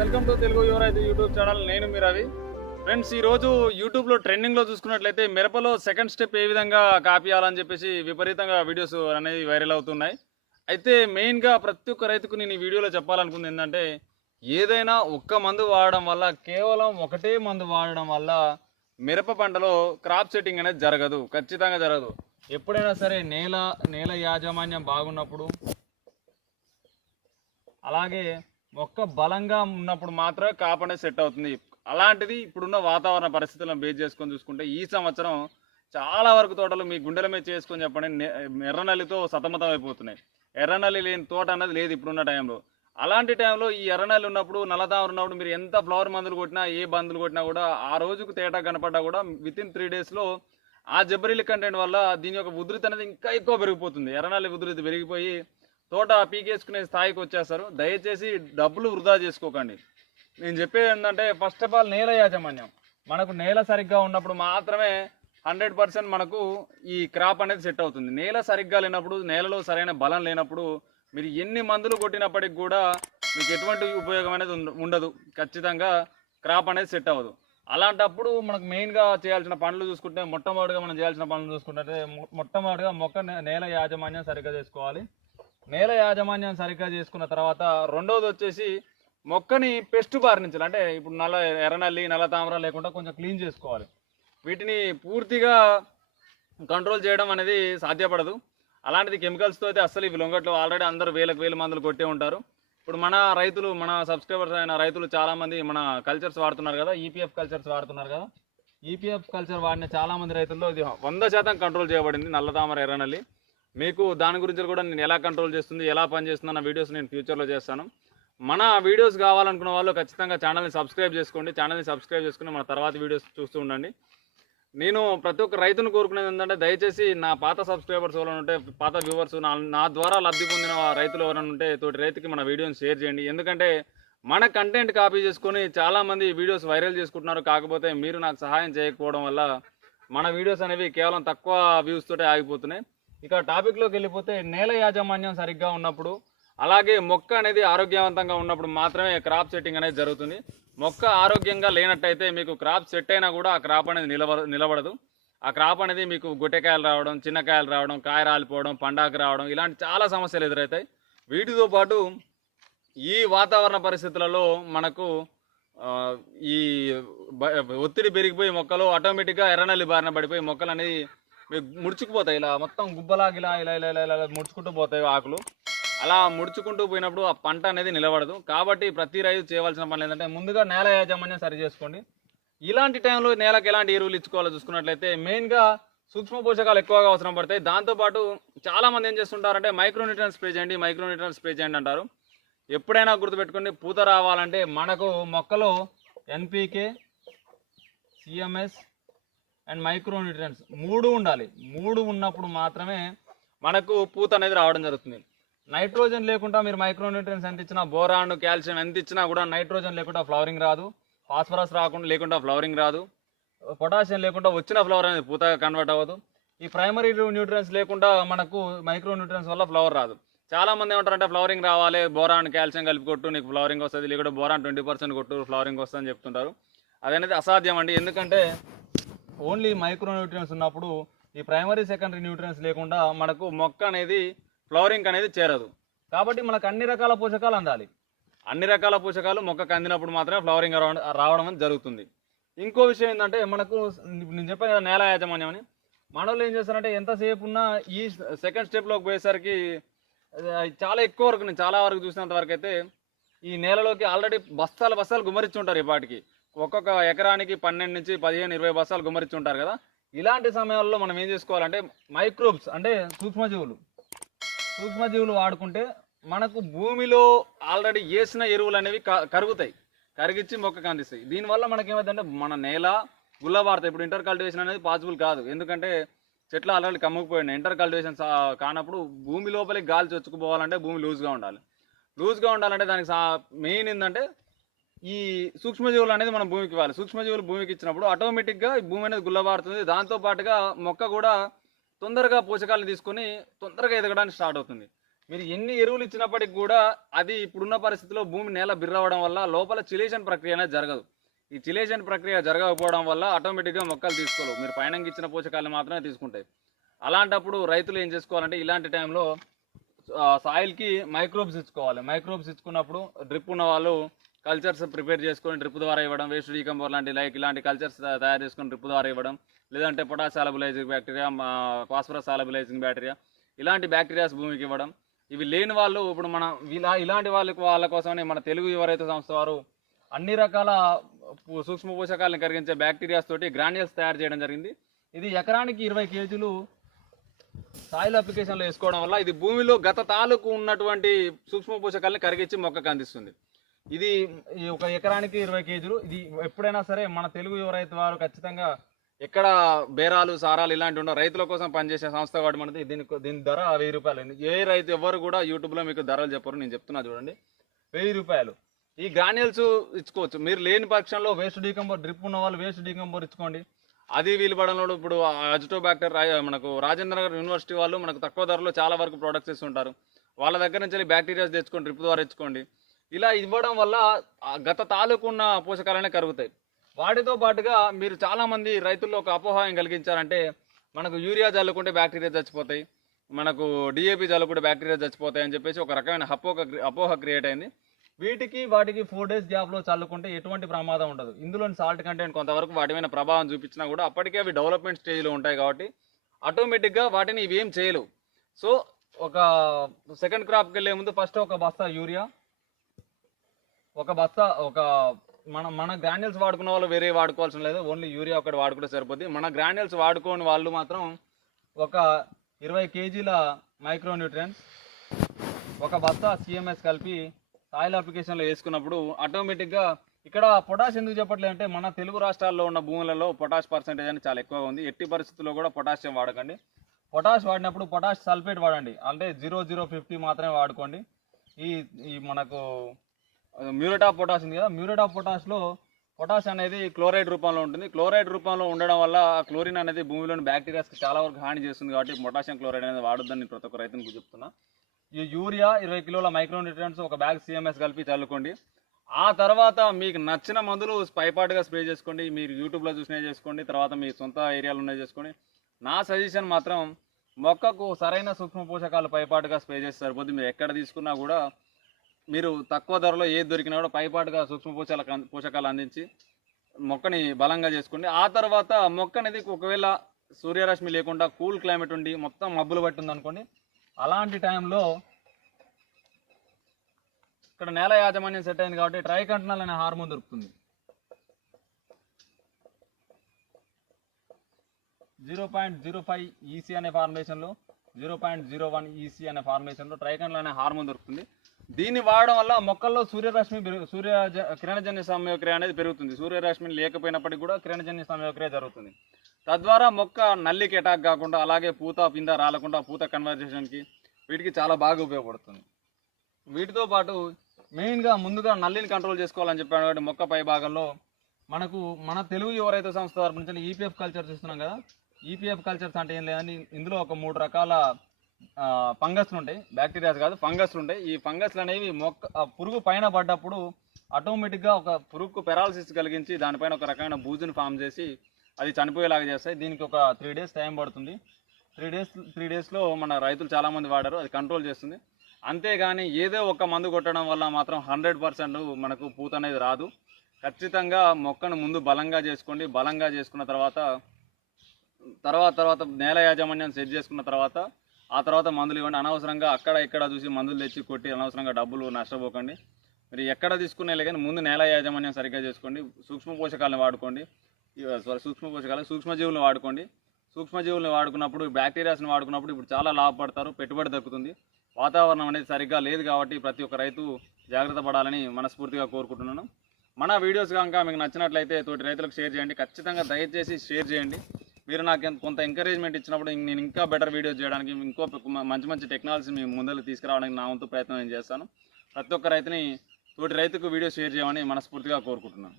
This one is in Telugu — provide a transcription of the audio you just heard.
Welcome to Telugu Yuvaraitu YouTube channel. నేను మీ రవి. ఫ్రెండ్స్ ఈ రోజు యూట్యూబ్లో ట్రెండింగ్లో చూసుకున్నట్లయితే మిరపలో సెకండ్ స్టెప్ ఏ విధంగా కాపీయాలని చెప్పేసి విపరీతంగా వీడియోస్ అనేవి వైరల్ అవుతున్నాయి. అయితే మెయిన్గా ప్రతి ఒక్క రైతుకు నేను ఈ వీడియోలో చెప్పాలనుకుంది ఏంటంటే ఏదైనా ఒక్క మందు వాడడం వల్ల కేవలం ఒకటే మందు వాడడం వల్ల మిరప పంటలో క్రాప్ సెట్టింగ్ అనేది జరగదు. ఖచ్చితంగా జరగదు. ఎప్పుడైనా సరే నేల నేల యాజమాన్యం బాగున్నప్పుడు అలాగే మొక్క బలంగా ఉన్నప్పుడు మాత్రమే కాపనే సెట్ అవుతుంది. అలాంటిది ఇప్పుడున్న వాతావరణ పరిస్థితులను బేస్ చేసుకొని చూసుకుంటే ఈ సంవత్సరం చాలా వరకు తోటలు మీ గుండెల మీద చేసుకొని చెప్పండి ఎర్రనల్లితో సతమతం అయిపోతున్నాయి. ఎర్రనల్లి లేని తోట అనేది లేదు ఇప్పుడున్న టైంలో. అలాంటి టైంలో ఈ ఎర్రనల్లి ఉన్నప్పుడు నల్లతామర ఉన్నప్పుడు మీరు ఎంత ఫ్లవర్ మందులు కొట్టినా ఏ మందులు కొట్టినా కూడా ఆ రోజుకు తేటా కనపడ్డా కూడా విత్ ఇన్ త్రీ డేస్లో ఆ జబ్బరీలి కంటెంట్ వల్ల దీని యొక్క ఉధృతి అనేది ఇంకా ఎక్కువ పెరిగిపోతుంది. ఎర్రనల్లి ఉధృతి పెరిగిపోయి తోట పీకేసుకునే స్థాయికి వచ్చేస్తారు. దయచేసి డబ్బులు వృధా చేసుకోకండి. నేను చెప్పేది ఏంటంటే ఫస్ట్ ఆఫ్ ఆల్ నేల యాజమాన్యం. మనకు నేల సరిగ్గా ఉన్నప్పుడు మాత్రమే హండ్రెడ్ పర్సెంట్ మనకు ఈ క్రాప్ అనేది సెట్ అవుతుంది. నేల సరిగ్గా లేనప్పుడు నేలలో సరైన బలం లేనప్పుడు మీరు ఎన్ని మందులు కొట్టినప్పటికి కూడా మీకు ఎటువంటి ఉపయోగం అనేది ఉండదు. ఖచ్చితంగా క్రాప్ అనేది సెట్ అవ్వదు. అలాంటప్పుడు మనకు మెయిన్గా చేయాల్సిన పనులు చూసుకుంటే మొట్టమొదటిగా మనం చేయాల్సిన పనులు చూసుకుంటే మొట్టమొదటిగా మొక్క నేల యాజమాన్యం సరిగ్గా చేసుకోవాలి. నేల యాజమాన్యం సరిగ్గా చేసుకున్న తర్వాత రెండవది వచ్చేసి మొక్కని పెస్ట్ బారినించాలి. అంటే ఇప్పుడు నల్ల ఎర్రనల్లి నల్ల తామర లేకుండా కొంచెం క్లీన్ చేసుకోవాలి. వీటిని పూర్తిగా కంట్రోల్ చేయడం అనేది సాధ్యపడదు. అలాంటిది కెమికల్స్తో అయితే అస్సలు ఇవి లొంగట్లు ఆల్రెడీ అందరూ వేలకు వేల మందులు కొట్టే ఉంటారు. ఇప్పుడు మన రైతులు మన సబ్స్క్రైబర్స్ అయిన రైతులు చాలామంది మన కల్చర్స్ వాడుతున్నారు కదా ఈపీఎఫ్ కల్చర్స్ వాడుతున్నారు కదా. ఈపీఎఫ్ కల్చర్ వాడిన చాలామంది రైతుల్లో ఇది వంద శాతం కంట్రోల్ చేయబడింది నల్ల తామర ఎర్రనల్లి. మీకు దాని గురించి కూడా నేను ఎలా కంట్రోల్ చేస్తుంది ఎలా పనిచేస్తుంది అన్న వీడియోస్ నేను ఫ్యూచర్లో చేస్తాను. మన వీడియోస్ కావాలనుకున్న వాళ్ళు ఖచ్చితంగా ఛానల్ని సబ్స్క్రైబ్ చేసుకోండి. ఛానల్ని సబ్స్క్రైబ్ చేసుకుని మన తర్వాత వీడియోస్ చూస్తూ ఉండండి. నేను ప్రతి ఒక్క రైతును కోరుకునేది ఏంటంటే దయచేసి నా పాత సబ్స్క్రైబర్స్ ఎవరైనా ఉంటే పాత వ్యూవర్స్ నా నా ద్వారా లబ్ధి పొందిన రైతులు ఎవరైనా ఉంటే తోటి రైతుకి మన వీడియోని షేర్ చేయండి. ఎందుకంటే మన కంటెంట్ కాపీ చేసుకొని చాలామంది వీడియోస్ వైరల్ చేసుకుంటున్నారు. కాకపోతే మీరు నాకు సహాయం చేయకపోవడం వల్ల మన వీడియోస్ అనేవి కేవలం తక్కువ వ్యూస్ తోటే ఆగిపోతున్నాయి. ఇక టాపిక్లోకి వెళ్ళిపోతే నేల యాజమాన్యం సరిగ్గా ఉన్నప్పుడు అలాగే మొక్క అనేది ఆరోగ్యవంతంగా ఉన్నప్పుడు మాత్రమే క్రాప్ సెట్టింగ్ అనేది జరుగుతుంది. మొక్క ఆరోగ్యంగా లేనట్టయితే మీకు క్రాప్ సెట్ అయినా కూడా ఆ క్రాప్ అనేది నిలబ నిలబడదు. ఆ క్రాప్ అనేది మీకు గుట్టెకాయలు రావడం చిన్నకాయలు రావడం కాయ రాలిపోవడం పండాకు రావడం ఇలాంటి చాలా సమస్యలు ఎదురవుతాయి వీటితో పాటు ఈ వాతావరణ పరిస్థితులలో మనకు ఈ బ- ఒత్తిడి పెరిగిపోయి మొక్కలు ఆటోమేటిక్గా ఎర్రనల్లి బారిన పడిపోయి మొక్కలు అనేది మీకు ముడుచుకుపోతాయి. ఇలా మొత్తం గుబ్బలాగా ఇలా ఇలా ఇలా ఇలా ఇలా ముడుచుకుంటూ పోతాయి ఆకులు. అలా ముడుచుకుంటూ పోయినప్పుడు ఆ పంట అనేది నిలబడదు. కాబట్టి ప్రతి రైతు చేయవలసిన పని ఏంటంటే ముందుగా నేల యాజమాన్యం సరి చేసుకోండి. ఇలాంటి టైంలో నేలకు ఎలాంటి ఎరువులు ఇచ్చుకోవాలో చూసుకున్నట్లయితే మెయిన్గా సూక్ష్మ పోషకాలు ఎక్కువగా అవసరం పడతాయి. దాంతోపాటు చాలామంది ఏం చేస్తుంటారంటే మైక్రోన్యూట్రన్ స్ప్రే చేయండి మైక్రోన్యూట్రన్ స్ప్రే చేయండి అంటారు. ఎప్పుడైనా గుర్తుపెట్టుకోండి పూత రావాలంటే మనకు మొక్కలు ఎన్పీకే సిఎంఎస్ అండ్ మైక్రోన్యూట్రియన్స్ మూడు ఉండాలి. మూడు ఉన్నప్పుడు మాత్రమే మనకు పూత అనేది రావడం జరుగుతుంది. నైట్రోజన్ లేకుండా మీరు మైక్రోన్యూట్రియన్స్ ఎంత ఇచ్చినా బోరాన్ కాల్షియం ఎంత ఇచ్చినా కూడా నైట్రోజన్ లేకుండా ఫ్లవరింగ్ రాదు. ఫాస్ఫరస్ రాకుండా లేకుండా ఫ్లవరింగ్ రాదు. పొటాషియం లేకుండా వచ్చిన ఫ్లవర్ అనేది పూతగా కన్వర్ట్ అవ్వదు. ఈ ప్రైమరీ న్యూట్రియన్స్ లేకుండా మనకు మైక్రో న్యూట్రియన్స్ వల్ల ఫ్లవర్ రాదు. చాలా మంది ఏమంటారంటే ఫ్లవరింగ్ రావాలి బోరాన్ కాల్షియం కలిపి కొట్టు నీకు ఫ్లవరింగ్ వస్తుంది. లేకుంటే బోరాన్ ట్వంటీ పర్సెంట్ కొట్టు ఫ్లవరింగ్ వస్తుంది అని చెప్తుంటారు. అదనేది అసాధ్యం అండి. ఎందుకంటే ఓన్లీ మైక్రో న్యూట్రియన్స్ ఉన్నప్పుడు ఈ ప్రైమరీ సెకండరీ న్యూట్రియన్స్ లేకుండా మనకు మొక్క అనేది ఫ్లవరింగ్ అనేది చేరదు. కాబట్టి మనకు అన్ని రకాల పోషకాలు అందాలి. అన్ని రకాల పోషకాలు మొక్కకు అందినప్పుడు మాత్రమే ఫ్లవరింగ్ రావడం అనేది జరుగుతుంది. ఇంకో విషయం ఏంటంటే మనకు నేను చెప్పాను కదా నేల యాజమాన్యం అని. మనోళ్ళు ఏం చేస్తారంటే ఎంతసేపు ఉన్నా ఈ సెకండ్ స్టెప్లోకి పోయేసరికి చాలా ఎక్కువ వరకు నేను చాలా వరకు చూసినంత వరకు అయితే ఈ నేలలోకి ఆల్రెడీ బస్తాలు బస్తాలు గుమ్మరించి ఉంటారు ఈ పాటికి. ఒక్కొక్క ఎకరానికి పన్నెండు నుంచి పదిహేను ఇరవై బస్తాలు గుమ్మరించి ఉంటారు కదా. ఇలాంటి సమయాల్లో మనం ఏం చేసుకోవాలంటే మైక్రోబ్స్ అంటే సూక్ష్మజీవులు సూక్ష్మజీవులు వాడుకుంటే మనకు భూమిలో ఆల్రెడీ వేసిన ఎరువులు అనేవి క- కరుగుతాయి కరిగించి మొక్కకు అందిస్తాయి. దీనివల్ల మనకి ఏమైందంటే మన నేల గుల్లబారుతాయి ఇప్పుడు ఇంటర్ కల్టివేషన్ అనేది పాసిబుల్ కాదు. ఎందుకంటే చెట్లు ఆల్రెడీ కమ్ముకుపోయినాయి. ఇంటర్ కల్టివేషన్ కానప్పుడు భూమి లోపలికి గాలి చొచ్చుకుపోవాలంటే భూమి లూజ్గా ఉండాలి. లూజ్గా ఉండాలంటే దానికి సా- మెయిన్ ఏంటంటే ఈ సూక్ష్మజీవులు అనేది మనం భూమికి ఇవ్వాలి. సూక్ష్మజీవులు భూమికి ఇచ్చినప్పుడు ఆటోమేటిక్గా ఈ భూమి అనేది గుల్లబారుతుంది దాంతో పాటుగా మొక్క కూడా తొందరగా పోషకాలను తీసుకొని తొందరగా ఎదగడానికి స్టార్ట్ అవుతుంది. మీరు ఎన్ని ఎరువులు ఇచ్చినప్పటికి కూడా అది ఇప్పుడున్న పరిస్థితిలో భూమి నేల బిర్రవడం వల్ల లోపల చిలేషన్ ప్రక్రియ అనేది జరగదు. ఈ చిలేషన్ ప్రక్రియ జరగకపోవడం వల్ల ఆటోమేటిక్గా మొక్కలు తీసుకోలేవు. మీరు పైనంగా ఇచ్చిన పోషకాలు మాత్రమే తీసుకుంటాయి. అలాంటప్పుడు రైతులు ఏం చేసుకోవాలంటే ఇలాంటి టైంలో సాయిల్కి మైక్రోబ్స్ ఇచ్చుకోవాలి. మైక్రోబ్స్ ఇచ్చుకున్నప్పుడు డ్రిప్ ఉన్న వాళ్ళు కల్చర్స్ ప్రిపేర్ చేసుకొని డ్రిప్ ద్వారా ఇవ్వడం వేస్ట్ డీకంపోర్ లాంటి లైక్ ఇలాంటి కల్చర్స్ తయారు చేసుకొని డ్రిప్ ద్వారా ఇవ్వడం లేదంటే potash solubilizing bacteria phosphorus solubilizing bacteria ఇలాంటి బ్యాక్టీరియాస్ భూమికి ఇవ్వడం. ఇవి లేని వాళ్ళు ఇప్పుడు మన ఇలా ఇలాంటి వాళ్ళకి వాళ్ళ కోసమని మన తెలుగు యువరైతు సంస్థ వారు అన్ని రకాల సూక్ష్మ పోషకాలను కరిగించే బ్యాక్టీరియాస్ తోటి గ్రాన్యుల్స్ తయారు చేయడం జరిగింది. ఇది ఎకరానికి ఇరవై కేజీలు సాయిల్ అప్లికేషన్లో వేసుకోవడం వల్ల ఇది భూమిలో గత తాలూకు ఉన్నటువంటి సూక్ష్మ పోషకాలను కరిగించి మొక్కకు అందిస్తుంది. ఇది ఈ ఒక ఎకరానికి ఇరవై కేజీలు. ఇది ఎప్పుడైనా సరే మన తెలుగు యువ రైతు వారు ఖచ్చితంగా ఎక్కడ బేరాలు సారాలు ఇలాంటి ఉండవు. రైతుల కోసం పనిచేసే సంస్థ కాబట్టి మనది దీనికి దీని ధర వెయ్యి రూపాయలు. ఏ రైతు ఎవరు కూడా యూట్యూబ్లో మీకు ధరలు చెప్పరు. నేను చెప్తున్నా చూడండి. వెయ్యి రూపాయలు. ఈ గ్రాన్యుల్స్ ఇచ్చుకోవచ్చు. మీరు లేని పక్షంలో వేస్ట్ డీకంబోర్ డ్రిప్ ఉన్న వాళ్ళు వేస్ట్ డీకంబోర్ ఇచ్చుకోండి. అది వీలు పడంలో ఇప్పుడు అజిటోబాక్టర్ మనకు రాజేంద్రనగర్ యూనివర్సిటీ వాళ్ళు మనకు తక్కువ ధరలో చాలా వరకు ప్రొడక్ట్స్ ఇస్తుంటారు. వాళ్ళ దగ్గర నుంచి బ్యాక్టీరియాస్ తెచ్చుకోండి డ్రిప్ ద్వారా ఇచ్చుకోండి. ఇలా ఇవ్వడం వల్ల గత తాలూకు ఉన్న పోషకాలనే కరుగుతాయి. వాటితో పాటుగా మీరు చాలామంది రైతుల్లో ఒక అపోహాయం కలిగించారంటే మనకు యూరియా చల్లుకుంటే బ్యాక్టీరియా చచ్చిపోతాయి మనకు డిఏపి చల్లుకుంటే బ్యాక్టీరియా చచ్చిపోతాయి అని చెప్పేసి ఒక రకమైన అపోహ అపోహ క్రియేట్ అయింది. వీటికి వాటికి ఫోర్ డేస్ గ్యాప్లో చల్లుకుంటే ఎటువంటి ప్రమాదం ఉండదు. ఇందులోని సాల్ట్ కంటెంట్ కొంతవరకు వాటి మీద ప్రభావం చూపించినా కూడా అప్పటికే అవి డెవలప్మెంట్ స్టేజ్లో ఉంటాయి కాబట్టి ఆటోమేటిక్గా వాటిని ఇవి ఏం చేయలేవు. సో ఒక సెకండ్ క్రాప్కి వెళ్ళే ముందు ఫస్ట్ ఒక బస్తా యూరియా ఒక బస్తా ఒక మన మన గ్రాన్యుల్స్ వాడుకున్న వాళ్ళు వేరే వాడుకోవాల్సిన లేదు. ఓన్లీ యూరియా ఒకటి వాడుకుంటే సరిపోద్ది. మన గ్రాన్యుల్స్ వాడుకోని వాళ్ళు మాత్రం ఒక ఇరవై కేజీల మైక్రో న్యూట్రియన్స్ ఒక బస్తా సిఎంఎస్ కలిపి సాయిల్ అప్లికేషన్లో వేసుకున్నప్పుడు ఆటోమేటిక్గా ఇక్కడ పొటాష్ ఎందుకు చెప్పట్లేదు అంటే మన తెలుగు రాష్ట్రాల్లో ఉన్న భూములలో పొటాష్ పర్సెంటేజ్ అనేది చాలా ఎక్కువగా ఉంది. ఎట్టి పరిస్థితుల్లో కూడా పొటాషియం వాడకండి. పొటాష్ వాడినప్పుడు పొటాష్ సల్ఫేట్ వాడండి. అంటే జీరో జీరో ఫిఫ్టీ మాత్రమే వాడుకోండి. ఈ ఈ మనకు మ్యూరేట్ ఆఫ్ పొటాష్ ఉంది కదా మ్యూరేట్ ఆఫ్ పొటాష్లో పొటాష్ అనేది క్లోరైడ్ రూపంలో ఉంటుంది. క్లోరైడ్ రూపంలో ఉండడం వల్ల క్లోరిన్ అనేది భూమిలోని బ్యాక్టీరియాస్కి చాలా వరకు హాని చేస్తుంది కాబట్టి పొటాషియం క్లోరైడ్ అనేది వాడొద్దని ప్రతి ఒక్క రైతునికి చెప్తున్నా. ఈ యూరియా ఇరవై కిలోల మైక్రోన్యూట్రియన్స్ ఒక బ్యాగ్ సిఎంఎస్ కలిపి చల్లుకోండి. ఆ తర్వాత మీకు నచ్చిన మందులు పైపాటుగా స్ప్రే చేసుకోండి. మీరు యూట్యూబ్లో చూసినవి చేసుకోండి. తర్వాత మీ సొంత ఏరియాలో ఉన్నవి చేసుకోండి. నా సజెషన్ మాత్రం మొక్కకు సరైన సూక్ష్మ పోషకాలు పైపాటుగా స్ప్రే చేస్తే సరిపోతుంది మీరు ఎక్కడ తీసుకున్నా కూడా మీరు తక్కువ ధరలో ఏది దొరికినా కూడా పైపాటుగా సూక్ష్మ పోషకాల పోషకాలు అందించి మొక్కని బలంగా చేసుకోండి. ఆ తర్వాత మొక్క అనేది ఒకవేళ సూర్యరశ్మి లేకుండా కూల్ క్లైమేట్ ఉండి మొత్తం మబ్బులు పట్టింది అనుకోండి అలాంటి టైంలో ఇక్కడ నేల యాజమాన్యం సెట్ అయింది కాబట్టి ట్రైకంటనల్ అనే హార్మోన్ దొరుకుతుంది. Zero point zero five EC అనే ఫార్మేషన్లో zero point zero one EC అనే ఫార్మేషన్లో ట్రైకంటనల్ అనే హార్మోన్ దొరుకుతుంది. దీన్ని వాడడం వల్ల మొక్కల్లో సూర్యరశ్మి సూర్య కిరణజన్య సంయోక్రియ అనేది పెరుగుతుంది. సూర్యరశ్మి లేకపోయినప్పటికీ కూడా కిరణజన్య సంయోక్రియ జరుగుతుంది. తద్వారా మొక్క నల్లికి అటాక్ కాకుండా అలాగే పూత పింద రాలకుండా పూత కన్వర్జేషన్కి వీటికి చాలా బాగా ఉపయోగపడుతుంది. వీటితో పాటు మెయిన్గా ముందుగా నల్లిని కంట్రోల్ చేసుకోవాలని చెప్పాను కాబట్టి మొక్క పై భాగంలో మనకు మన తెలుగు యువ రైతు సంస్థ తరపు నుంచి ఈపీఎఫ్ కల్చర్ చూస్తున్నాం కదా ఈపీఎఫ్ కల్చర్స్ అంటే ఏం లేదని ఇందులో ఒక మూడు రకాల ఫంగస్లు ఉంటాయి. బ్యాక్టీరియాస్ కాదు ఫంగస్లు ఉంటాయి. ఈ ఫంగస్లు అనేవి మొక్క పురుగు పైన పడ్డప్పుడు ఆటోమేటిక్గా ఒక పురుగుకు పెరాలసిస్ కలిగించి దానిపైన ఒక రకమైన బూజుని ఫామ్ చేసి అది చనిపోయేలాగా చేస్తాయి. దీనికి ఒక త్రీ డేస్ టైం పడుతుంది. త్రీ డేస్ త్రీ డేస్లో మన రైతులు చాలామంది వాడారు. అది కంట్రోల్ చేస్తుంది. అంతేగాని ఏదో ఒక మందు కొట్టడం వల్ల మాత్రం హండ్రెడ్ పర్సెంట్ మనకు పూత అనేది రాదు. ఖచ్చితంగా మొక్కను ముందు బలంగా చేసుకోండి. బలంగా చేసుకున్న తర్వాత తర్వాత తర్వాత నేల యాజమాన్యం సెట్ చేసుకున్న తర్వాత ఆ తర్వాత మందులు ఇవ్వండి. అనవసరంగా అక్కడ ఇక్కడ చూసి మందులు తెచ్చి కొట్టి అనవసరంగా డబ్బులు నష్టపోకండి. మీరు ఎక్కడ తీసుకునే కానీ ముందు నేల యాజమాన్యం సరిగ్గా చేసుకోండి. సూక్ష్మ పోషకాలను వాడుకోండి. సూక్ష్మ పోషకాలు సూక్ష్మజీవులను వాడుకోండి. సూక్ష్మజీవులను వాడుకున్నప్పుడు బ్యాక్టీరియాస్ని వాడుకున్నప్పుడు ఇప్పుడు చాలా లాభపడతారు పెట్టుబడి దక్కుతుంది. వాతావరణం అనేది సరిగ్గా లేదు కాబట్టి ప్రతి ఒక్క రైతు జాగ్రత్త పడాలని మనస్ఫూర్తిగా కోరుకుంటున్నాను. మన వీడియోస్ కనుక మీకు నచ్చినట్లయితే తోటి రైతులకు షేర్ చేయండి. ఖచ్చితంగా దయచేసి షేర్ చేయండి. మీరు నాకు కొంత ఎంకరేజ్మెంట్ ఇచ్చినప్పుడు నేను ఇంకా బెటర్ వీడియోస్ చేయడానికి ఇంకో మంచి మంచి టెక్నాలజీ మీ ముందరకు తీసుకురావడానికి నా వంతు ప్రయత్నం నేను చేస్తాను. ప్రతి ఒక్క రైతుని తోటి రైతుకు వీడియో షేర్ చేయమని మనస్ఫూర్తిగా కోరుకుంటున్నాను.